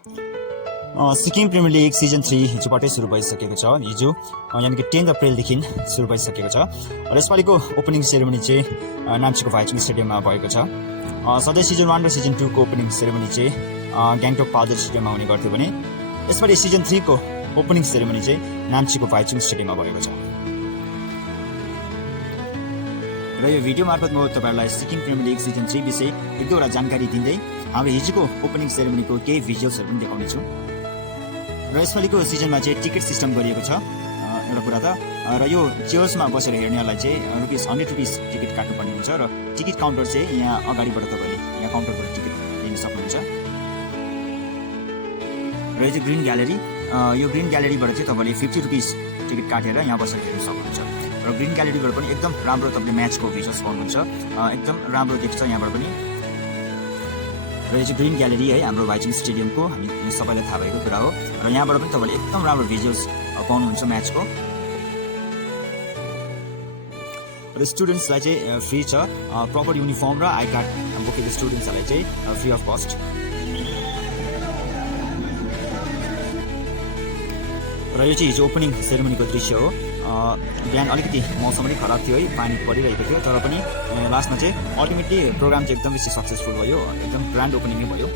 Sikkim premier league season 3 हिजोबाटै सुरु भइसकेको छ। हिजो यानि कि 10 अप्रिलदेखि सुरु भइसकेको छ र यसपालिको ओपनिङ सेरेमनी चाहिँ नाम्चीको भाइचुङ स्टेडियममा भएको छ। सधैँ सिजन 1 र सिजन 2 को ओपनिङ सेरेमनी चाहिँ गान्तोक पाल्जर स्टेडियममा हुने गर्थ्यो भने यसपालि सिजन 3 को ओपनिङ सेरेमनी चाहिँ नाम्चीको भाइचुङ स्टेडियममा भएको छ। र यो भिडियो मार्फत म तपाईहरुलाई सिक्किम प्रिमियर लिग सिजन 3 विषय एक दुईवटा जानकारी दिँदै हाम्रो हिजोको ओपनिङ सेरेमनीको केही भिजुअल्सहरू पनि देखाउने छु। र यसपालिको सिजनमा चाहिँ टिकट सिस्टम गरिएको छ एउटा कुरा त, र यो चेयर्समा बसेर हेर्नेलाई चाहिँ ₹100 टिकट काट्नुपर्ने हुन्छ र टिकट काउन्टर चाहिँ यहाँ अगाडिबाट तपाईले यहाँ काउन्टरबाट टिकट लिन सक्नुहुन्छ। र यो चाहिँ ग्रिन ग्यालेरी, यो ग्रिन ग्यालेरीबाट चाहिँ तपाईले ₹50 टिकट काटेर यहाँ बसेर हेर्न सक्नुहुन्छ। र ग्रिन ग्यालेरीबाट पनि एकदम राम्रो तपाईले म्याचको भिजुअल्स पाउनुहुन्छ, एकदम राम्रो देख्छ यहाँबाट पनि। र यो चाहिँ ग्रिन ग्यालेरी है हाम्रो भाइचुङ स्टेडियमको, हामी सबैलाई थाहा भएको कुरा हो। र यहाँबाट पनि तपाईले एकदम राम्रो भिजुअल्स पाउनुहुन्छ म्याचको। र स्टुडेन्ट्सलाई चाहिँ फ्री छ, प्रपर युनिफर्म र आई कार्ड बोकेको स्टुडेन्ट्सहरूलाई चाहिँ फ्री अफ कस्ट। र यो चाहिँ हिजो ओपनिङ सेरेमनीको दृश्य हो। बिहान अलिकति मौसम पनि खराब थियो है, पानी परिरहेको थियो, तर पनि लास्टमा चाहिँ अल्टिमेटली प्रोग्राम चाहिँ एकदम बेसी सक्सेसफुल भयो, एकदम ग्रान्ड ओपनिङै भयो।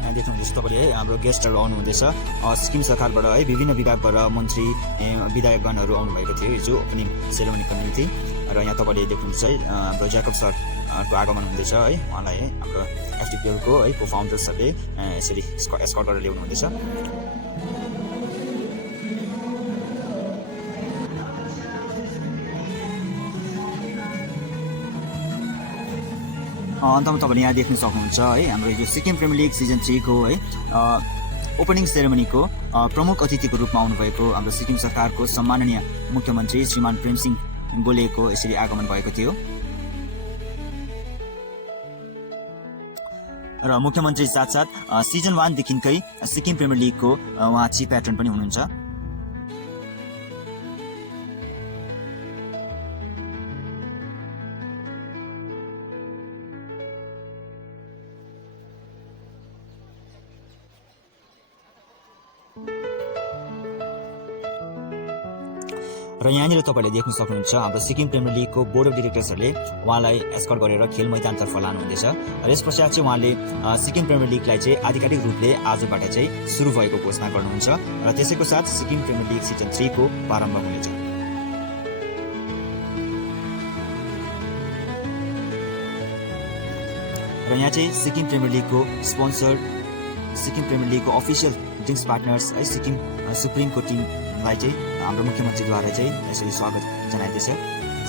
यहाँ देख्नुहुँदैछ तपाईँले है हाम्रो गेस्टहरू आउनुहुँदैछ सिक्किम सरकारबाट है, विभिन्न विभागबाट मन्त्री विधायकगणहरू आउनुभएको थियो हिजो ओपनिङ सेरेमनीको निम्ति। र यहाँ तपाईँले देख्नुहुन्छ है हाम्रो ज्याकब सरको आगमन हुँदैछ है, उहाँलाई है हाम्रो एफटिपिएलको है को फाउन्डर्सहरूले यसरी एस्कर्ट गरेर ल्याउनु हुँदैछ। अन्तमा तपाईँले यहाँ देख्न सक्नुहुन्छ है हाम्रो यो सिक्किम प्रिमियर लिग सिजन 3 को है ओपनिङ सेरेमनीको प्रमुख अतिथिको रूपमा आउनुभएको हाम्रो सिक्किम सरकारको सम्माननीय मुख्यमन्त्री श्रीमान प्रेमसिंह गोलेको यसरी आगमन भएको थियो। र मुख्यमन्त्री साथसाथ सिजन 1 देखिकै सिक्किम प्रिमियर लिगको उहाँ चिफ प्याट्रन पनि हुनुहुन्छ। र यहाँनिर तपाईँले देख्न सक्नुहुन्छ हाम्रो सिक्किम प्रिमियर लिगको बोर्ड अफ डिरेक्टर्सहरूले उहाँलाई एस्कर्ट गरेर खेल मैदानतर्फ लानुहुँदैछ। र यस पश्चात चाहिँ उहाँले सिक्किम प्रिमियर लिगलाई चाहिँ आधिकारिक रूपले आजबाट चाहिँ सुरु भएको घोषणा गर्नुहुन्छ र त्यसैको साथ सिक्किम प्रिमियर लिग सिजन 3 को प्रारम्भ हुनेछ। र यहाँ चाहिँ सिक्किम प्रिमियर लिगको स्पोन्सर, सिक्किम प्रिमियर लिगको अफिसियल ड्रिङ्क्स पार्टनर्स है सिक्किम सुप्रिमको टिमलाई चाहिँ हाम्रो मुख्यमन्त्रीद्वारा चाहिँ यसरी स्वागत जनाइँदैछ।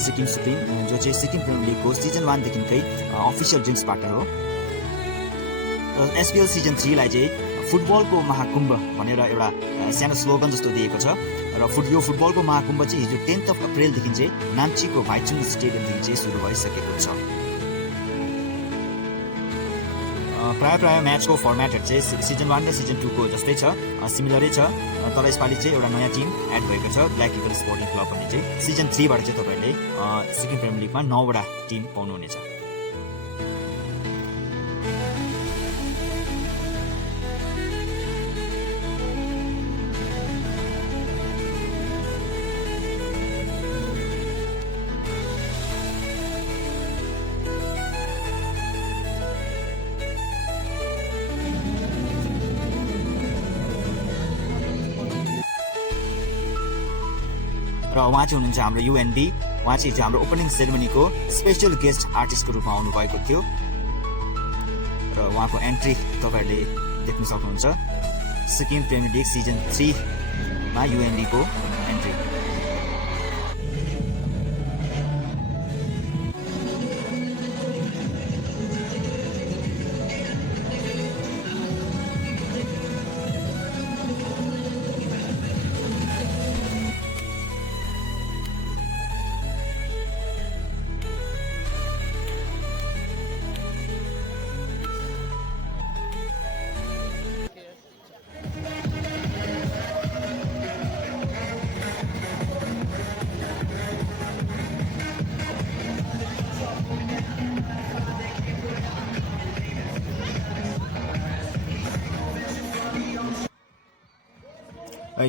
सिक्किम सुप्रिम जो चाहिँ सिक्किम प्रिमियर लिगको सिजन 1 देखिकै अफिसियल ड्रिङ्क्स पार्टनर हो। र एसपिएल सिजन 3 लाई चाहिँ फुटबलको महाकुम्भ भनेर एउटा सानो स्लोगन जस्तो दिएको छ। र यो फुटबलको महाकुम्भ चाहिँ हिजो 10 अप्रिलदेखि चाहिँ नाम्चीको भाइचुङ स्टेडियमदेखि चाहिँ सुरु भइसकेको छ। प्राय म्याचको फर्मेटहरू चाहिँ सिजन 1 र सिजन 2 को जस्तै छ, सिमिलरै छ, तर यसपालि चाहिँ एउटा नयाँ टिम एड भएको छ ब्ल्याक इगल स्पोर्टिङ क्लब भन्ने चाहिँ। सिजन 3 बाट चाहिँ तपाईँले सिक्किम प्रिमियर लिगमा 9 वटा टिम पाउनुहुनेछ। र उहाँ चाहिँ हुनुहुन्छ हाम्रो युएनबी, उहाँ चाहिँ हाम्रो ओपनिङ सेरेमनीको स्पेशल गेस्ट आर्टिस्टको रूपमा आउनुभएको थियो। र उहाँको एन्ट्री तपाईँहरूले देख्न सक्नुहुन्छ सिक्किम प्रिमियर लिग सिजन 3 मा युएनबीको एन्ट्री।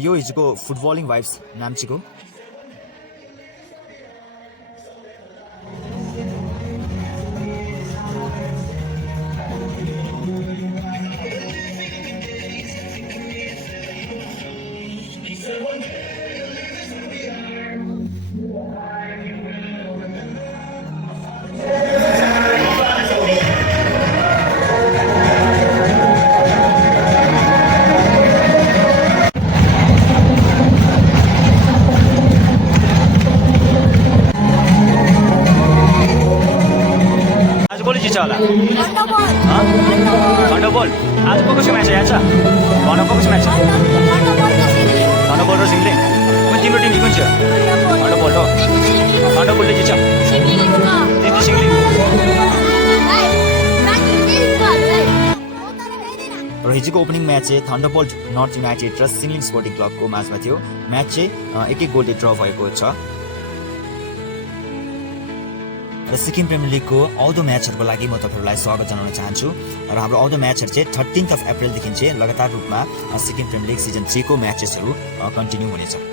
यो हिजोको फुटबलिङ भाइब्स नाम्चीको। होला थन्डरबोल्ट आज को कसको म्याच याद छ भन को कसको म्याच छ थन्डरबोल्ट र सिङ्गले कुन तिम्रो टिम कुन छ थन्डरबोल्ट हो थन्डरबोल्टले जित्छ जित्छ सिङ्गले र हिजोको ओपनिङ म्याच चाहिँ थन्डरबोल्ट नर्थ युनाइटेड र सिङ्लिङ स्पोर्टिङ क्लबको माझमा थियो। म्याच चाहिँ एक गोलले ड्र भएको छ र सिक्किम प्रिमियर लिगको आउँदो म्याचहरूको लागि म तपाईँहरूलाई स्वागत जनाउन चाहन्छु। र हाम्रो आउँदो म्याचहरू चाहिँ 13 अप्रिलदेखि चाहिँ लगातार रूपमा सिक्किम प्रिमियर लिग सिजन 3 को म्याचेसहरू कन्टिन्यू हुनेछ।